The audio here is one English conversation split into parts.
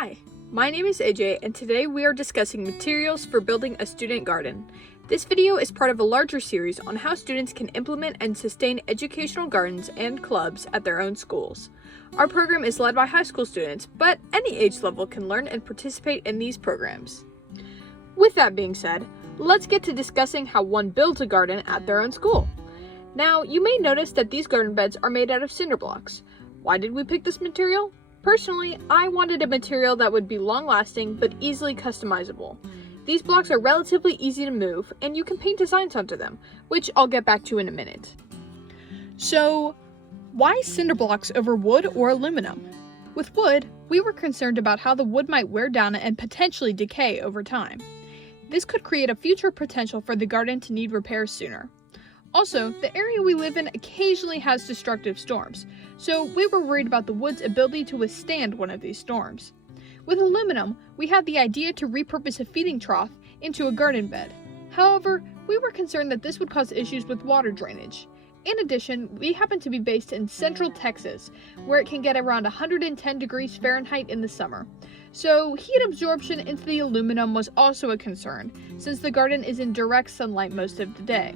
Hi, my name is AJ and today we are discussing materials for building a student garden. This video is part of a larger series on how students can implement and sustain educational gardens and clubs at their own schools. Our program is led by high school students, but any age level can learn and participate in these programs. With that being said, let's get to discussing how one builds a garden at their own school. Now, you may notice that these garden beds are made out of cinder blocks. Why did we pick this material? Personally, I wanted a material that would be long-lasting but easily customizable. These blocks are relatively easy to move, and you can paint designs onto them, which I'll get back to in a minute. So, why cinder blocks over wood or aluminum? With wood, we were concerned about how the wood might wear down and potentially decay over time. This could create a future potential for the garden to need repairs sooner. Also, the area we live in occasionally has destructive storms, so we were worried about the wood's ability to withstand one of these storms. With aluminum, we had the idea to repurpose a feeding trough into a garden bed. However, we were concerned that this would cause issues with water drainage. In addition, we happen to be based in central Texas, where it can get around 110 degrees Fahrenheit in the summer. So, heat absorption into the aluminum was also a concern, since the garden is in direct sunlight most of the day.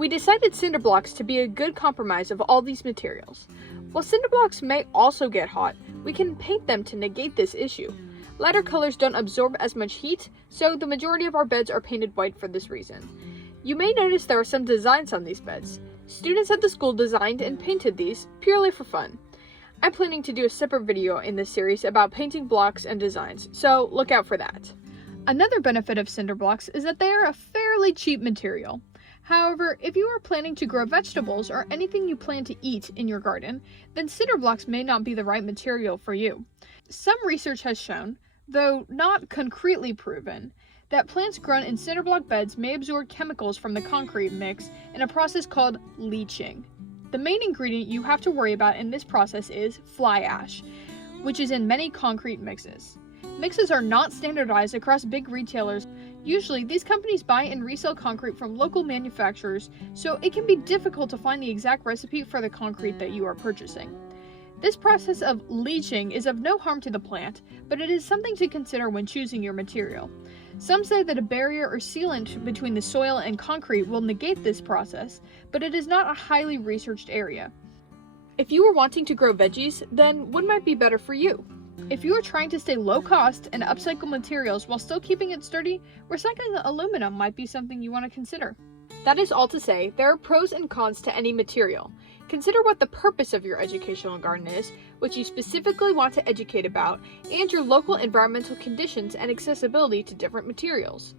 We decided cinder blocks to be a good compromise of all these materials. While cinder blocks may also get hot, we can paint them to negate this issue. Lighter colors don't absorb as much heat, so the majority of our beds are painted white for this reason. You may notice there are some designs on these beds. Students at the school designed and painted these purely for fun. I'm planning to do a separate video in this series about painting blocks and designs, so look out for that. Another benefit of cinder blocks is that they are a fairly cheap material. However, if you are planning to grow vegetables or anything you plan to eat in your garden, then cinder blocks may not be the right material for you. Some research has shown, though not concretely proven, that plants grown in cinder block beds may absorb chemicals from the concrete mix in a process called leaching. The main ingredient you have to worry about in this process is fly ash, which is in many concrete mixes. Mixes are not standardized across big retailers. Usually, these companies buy and resell concrete from local manufacturers, so it can be difficult to find the exact recipe for the concrete that you are purchasing. This process of leaching is of no harm to the plant, but it is something to consider when choosing your material. Some say that a barrier or sealant between the soil and concrete will negate this process, but it is not a highly researched area. If you are wanting to grow veggies, then what might be better for you? If you are trying to stay low cost and upcycle materials while still keeping it sturdy, recycling aluminum might be something you want to consider. That is all to say, there are pros and cons to any material. Consider what the purpose of your educational garden is, what you specifically want to educate about, and your local environmental conditions and accessibility to different materials.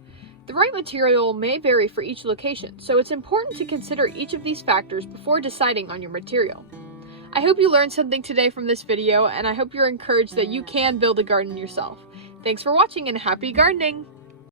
The right material may vary for each location, so it's important to consider each of these factors before deciding on your material. I hope you learned something today from this video, and I hope you're encouraged that you can build a garden yourself. Thanks for watching and happy gardening!